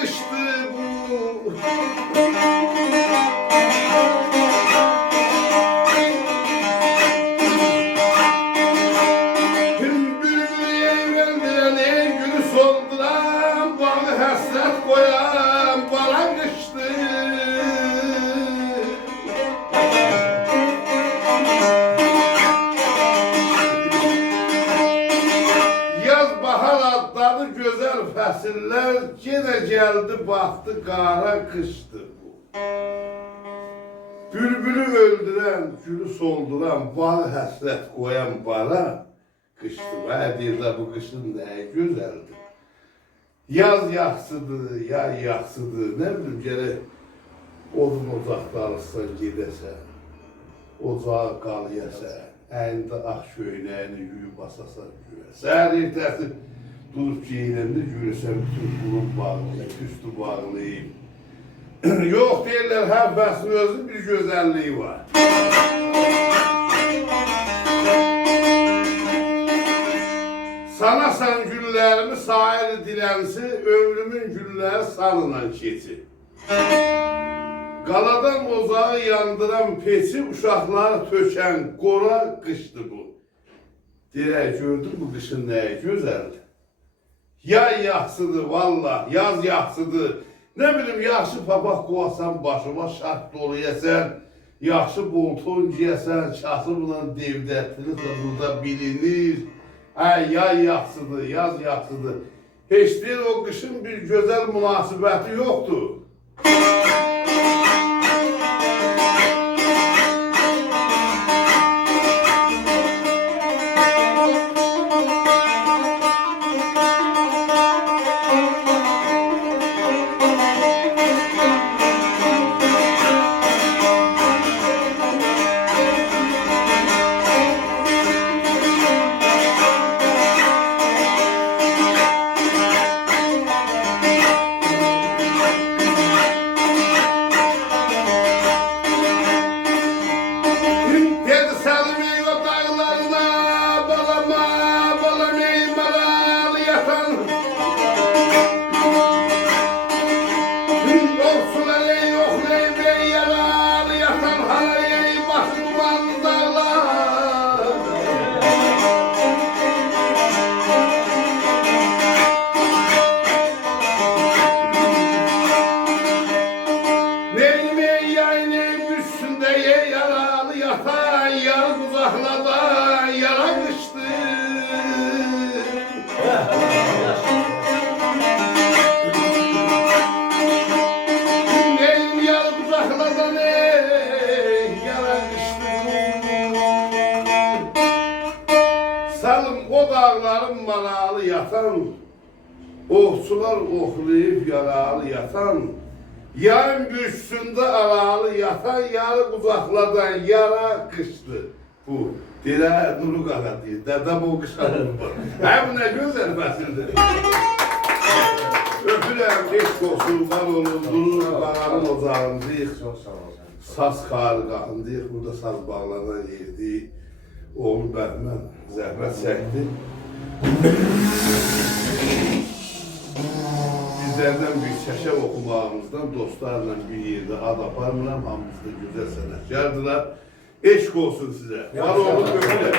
kıştı bu. Hasret koyan bana kıştı. Yaz bahar adladı güzel fasiller, gene geldi baktı kara kıştı bu. Bülbülü öldüren, gülü solduran, bana hasret koyan bana kıştı. Ve de bu kışın ne güzeldi. Yaz yaxsıdır, yay yaxsıdır, ne bileyim gene odun ocaqda alırsan gedəsən, ocağa qal yesən, əlində ağ köynəyini yuyub basasan güyə. Səhər ertəsi durub geyinəndə görürsən bütün qulun bağlayıb, üstü bağlayıb. Yox deyirlər, hər bəsin özünün bir gözəlliyi var. Sanasan günlərimi sahil dilənsi, ömrümün günləri salına keçi. Qaladan ozağı yandıran peçi, uşaqları tökən qora qışdı bu. Dirək gördün bu qışın nəyi gözəldir. Yay yaxsıdır vallah, yaz yaxsıdır. Ne bilim yaxşı papaq qovasan başıma şart dolu yesən, yaxşı bolton giyəsən, kasımla devdətliliklə burada bilinir. Ay, yay yaxsıdır, yaz yaxsıdır. Heç deyil o qışın bir gözəl münasibəti yoxdur. Salım o dağların manalı yatan, ohçular oxlayıb yaralı yatan, yarın güçsündə aralı yatan, yarı qucaqladan yara qışdı. Bu, dilə Nuru Qağa deyir, dədəm o qışanım var. Bu nə gözəl fəsildir. Öpürəm, eşq olsun, var olun, Nuru Qağanın ocağındayıq. Saz xarı qaxındayıq, burada saz bağlanan yerdik. Oğul Bəhmən zəhmət çəkdi. Bizlərdən bir çəşə oxumağımızdan dostlarla bir yerdə ad aparmıram. Hamımız da gözəl sənətkardırlar. Eşq olsun sizə. Var olun, öpürəm.